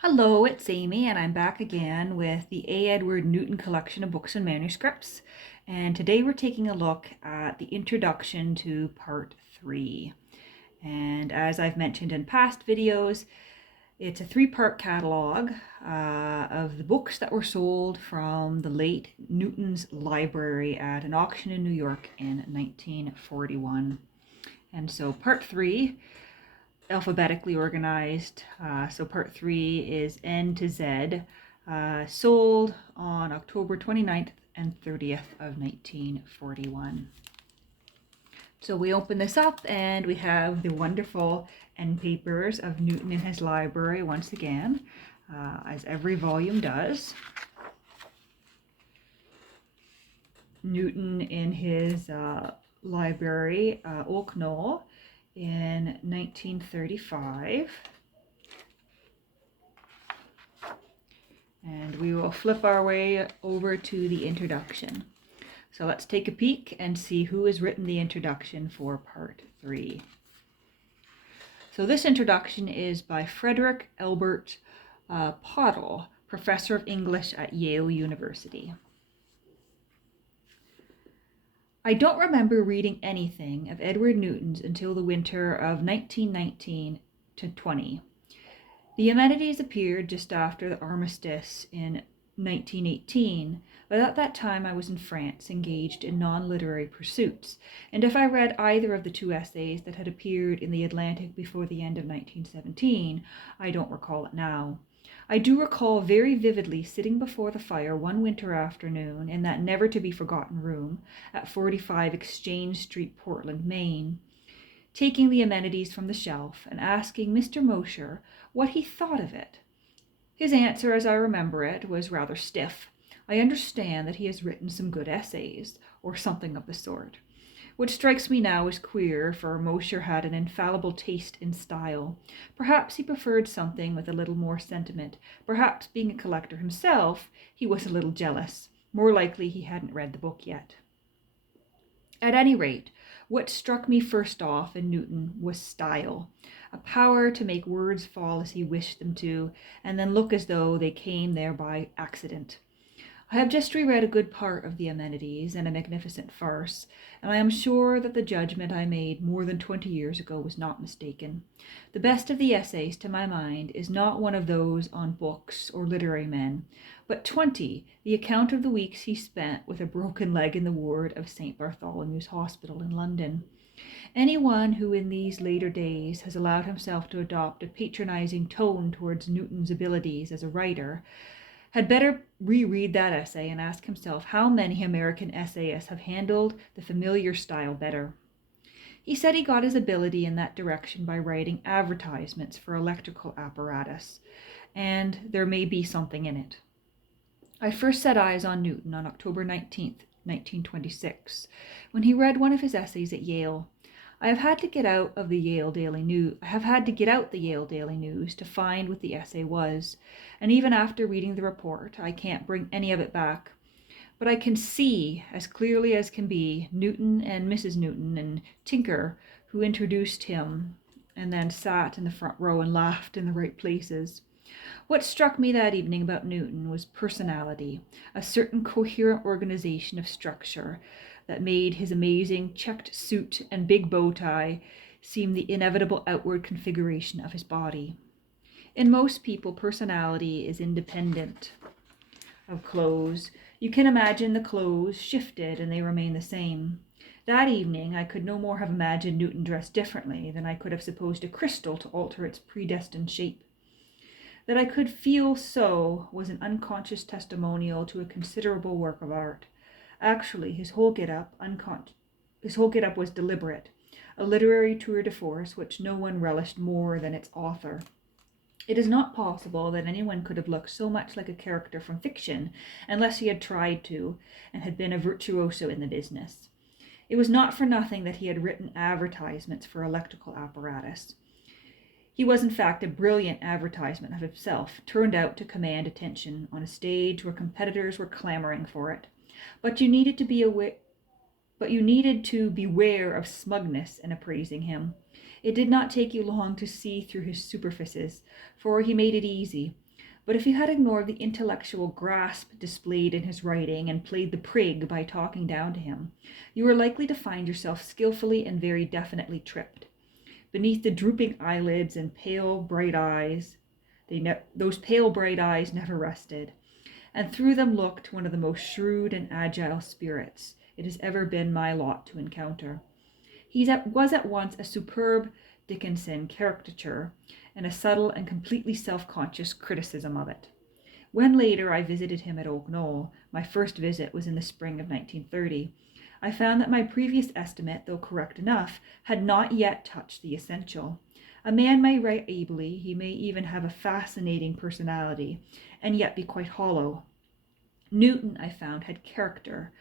Hello, it's Amy, and I'm back again with the A. Edward Newton collection of books and manuscripts. And today we're taking a look at the introduction to part 3. And as I've mentioned in past videos, it's a 3-part catalog of the books that were sold from the late Newton's library at an auction in New York in 1941. And so part 3, alphabetically organized. So part 3 is N to Z, sold on October 29th and 30th of 1941. So we open this up and we have the wonderful end papers of Newton in his library once again, as every volume does. Newton in his library, Oak Knoll, in 1935. And we will flip our way over to the introduction. So let's take a peek and see who has written the introduction for part 3. So this introduction is by Frederick Albert Pottle, professor of English at Yale University. I don't remember reading anything of Edward Newton's until the winter of 1919 to 20. The Amenities appeared just after the armistice in 1918, but at that time I was in France, engaged in non-literary pursuits, and if I read either of the 2 essays that had appeared in the Atlantic before the end of 1917, I don't recall it now. I do recall very vividly sitting before the fire one winter afternoon in that never-to-be-forgotten room at 45 Exchange Street, Portland, Maine, taking the Amenities from the shelf and asking Mr. Mosher what he thought of it. His answer, as I remember it, was rather stiff. I understand that he has written some good essays, or something of the sort. Which strikes me now as queer, for Mosher had an infallible taste in style. Perhaps he preferred something with a little more sentiment. Perhaps, being a collector himself, he was a little jealous. More likely he hadn't read the book yet. At any rate, what struck me first off in Newton was style, a power to make words fall as he wished them to, and then look as though they came there by accident. I have just reread a good part of the Amenities and a magnificent farce, and I am sure that the judgment I made more than 20 years ago was not mistaken. The best of the essays, to my mind, is not one of those on books or literary men, but 20, the account of the weeks he spent with a broken leg in the ward of St. Bartholomew's Hospital in London. Anyone who in these later days has allowed himself to adopt a patronizing tone towards Newton's abilities as a writer had better reread that essay and ask himself how many American essayists have handled the familiar style better. He said he got his ability in that direction by writing advertisements for electrical apparatus, and there may be something in it. I first set eyes on Newton on October 19th, 1926, when he read one of his essays at Yale. I have had to get out the Yale Daily News to find what the essay was, and even after reading the report, I can't bring any of it back. But I can see, as clearly as can be, Newton and Mrs. Newton and Tinker, who introduced him and then sat in the front row and laughed in the right places. What struck me that evening about Newton was personality, a certain coherent organization of structure that made his amazing checked suit and big bow tie seem the inevitable outward configuration of his body. In most people, personality is independent of clothes. You can imagine the clothes shifted and they remain the same. That evening, I could no more have imagined Newton dressed differently than I could have supposed a crystal to alter its predestined shape. That I could feel so was an unconscious testimonial to a considerable work of art. Actually, his whole get-up was deliberate, a literary tour de force which no one relished more than its author. It is not possible that anyone could have looked so much like a character from fiction unless he had tried to and had been a virtuoso in the business. It was not for nothing that he had written advertisements for electrical apparatus. He was in fact a brilliant advertisement of himself, turned out to command attention on a stage where competitors were clamoring for it. But you needed to beware of smugness in appraising him. It did not take you long to see through his superficies, for he made it easy. But if you had ignored the intellectual grasp displayed in his writing and played the prig by talking down to him, you were likely to find yourself skillfully and very definitely tripped. Beneath the drooping eyelids and pale, bright eyes, those pale, bright eyes never rested, and through them looked one of the most shrewd and agile spirits it has ever been my lot to encounter. He was at once a superb Dickinson caricature and a subtle and completely self-conscious criticism of it. When later I visited him at Oak Knoll, my first visit was in the spring of 1930, I found that my previous estimate, though correct enough, had not yet touched the essential. A man may write ably, he may even have a fascinating personality, and yet be quite hollow. Newton, I found, had character.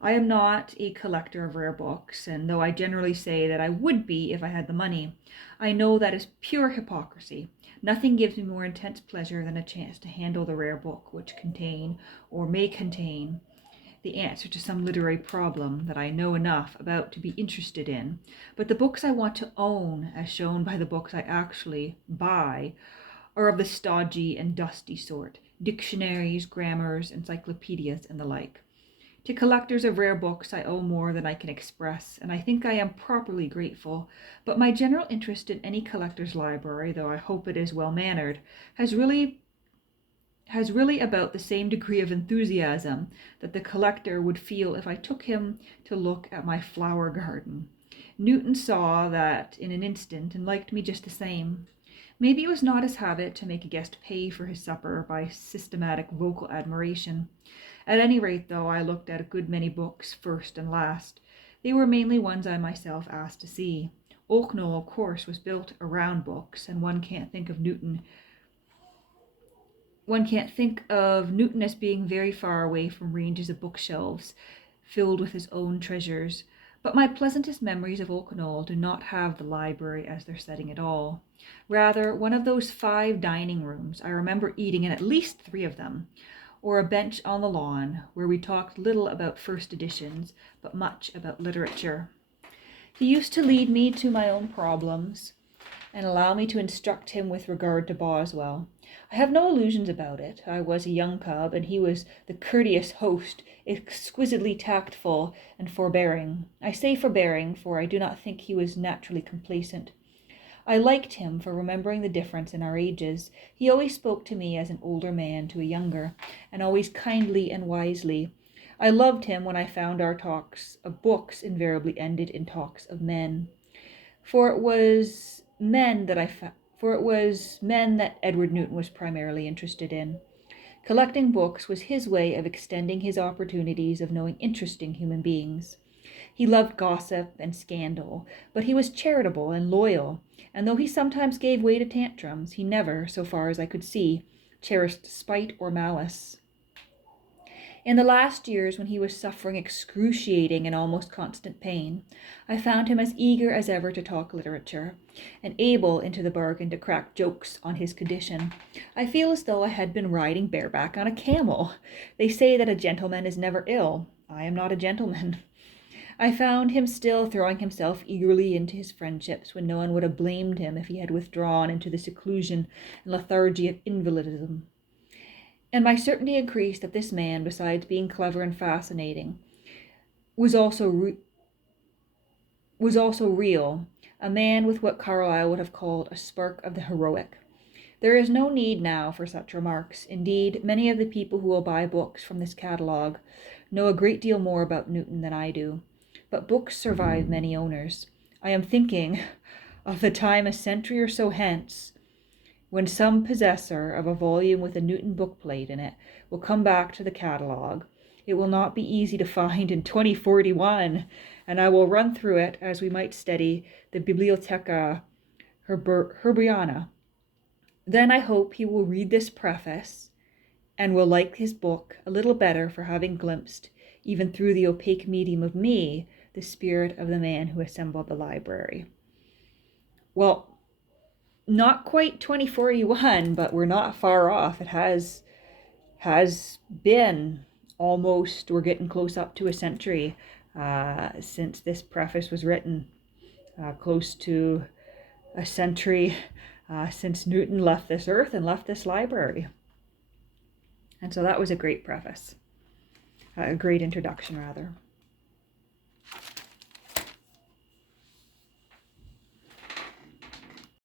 I am not a collector of rare books, and though I generally say that I would be if I had the money, I know that is pure hypocrisy. Nothing gives me more intense pleasure than a chance to handle the rare book which contain, or may contain, the answer to some literary problem that I know enough about to be interested in. But the books I want to own, as shown by the books I actually buy, are of the stodgy and dusty sort, dictionaries, grammars, encyclopedias, and the like. To collectors of rare books I owe more than I can express, and I think I am properly grateful, but my general interest in any collector's library, though I hope it is well-mannered, has really about the same degree of enthusiasm that the collector would feel if I took him to look at my flower garden. Newton saw that in an instant and liked me just the same. Maybe it was not his habit to make a guest pay for his supper by systematic vocal admiration. At any rate, though, I looked at a good many books first and last. They were mainly ones I myself asked to see. Oak Knoll, of course, was built around books, and one can't think of Newton as being very far away from ranges of bookshelves filled with his own treasures. But my pleasantest memories of Oak Knoll do not have the library as their setting at all. Rather, one of those 5 dining rooms, I remember eating in at least 3 of them, or a bench on the lawn where we talked little about first editions, but much about literature. He used to lead me to my own problems and allow me to instruct him with regard to Boswell. I have no illusions about it. I was a young cub, and he was the courteous host, exquisitely tactful and forbearing. I say forbearing, for I do not think he was naturally complacent. I liked him for remembering the difference in our ages. He always spoke to me as an older man to a younger, and always kindly and wisely. I loved him when I found our talks of books invariably ended in talks of men. For it was men that Edward Newton was primarily interested in. Collecting books was his way of extending his opportunities of knowing interesting human beings. He loved gossip and scandal, but he was charitable and loyal, and though he sometimes gave way to tantrums, he never, so far as I could see, cherished spite or malice. In the last years, when he was suffering excruciating and almost constant pain, I found him as eager as ever to talk literature, and able, into the bargain, to crack jokes on his condition. I feel as though I had been riding bareback on a camel. They say that a gentleman is never ill. I am not a gentleman. I found him still throwing himself eagerly into his friendships when no one would have blamed him if he had withdrawn into the seclusion and lethargy of invalidism. And my certainty increased that this man, besides being clever and fascinating, was also real, a man with what Carlyle would have called a spark of the heroic. There is no need now for such remarks. Indeed, many of the people who will buy books from this catalogue know a great deal more about Newton than I do. But books survive many owners. I am thinking of the time a century or so hence, when some possessor of a volume with a Newton bookplate in it will come back to the catalogue. It will not be easy to find in 2041, and I will run through it as we might study the Bibliotheca Herbriana. Then I hope he will read this preface and will like his book a little better for having glimpsed, even through the opaque medium of me, the spirit of the man who assembled the library. Well, not quite 2041, but we're not far off. It has been almost, we're getting close up to a century since this preface was written, close to a century since Newton left this earth and left this library. And so that was a great preface, a great introduction, rather.